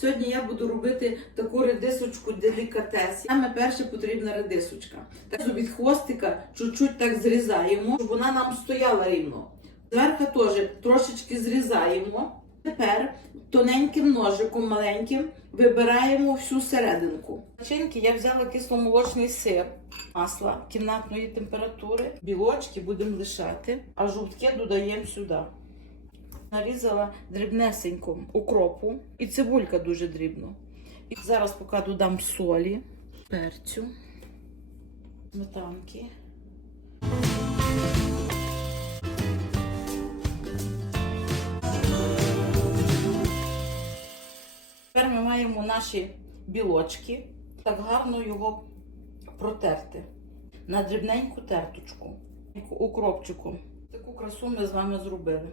Сьогодні я буду робити таку редисочку делікатес. Саме перше потрібна редисочка. Так від хвостика чуть-чуть так зрізаємо, щоб вона нам стояла рівно. Зверху теж трошечки зрізаємо. Тепер тоненьким ножиком маленьким вибираємо всю серединку. Начинки я взяла кисломолочний сир, масло кімнатної температури, білочки будемо лишати, а жовтки додаємо сюди. Нарізала дрібнесенько укропу і цибулька дуже дрібно. І зараз поки додам солі, перцю, сметанки. Тепер ми маємо наші білочки. Так гарно його протерти на дрібненьку терточку, укропчику. Таку красу ми з вами зробили.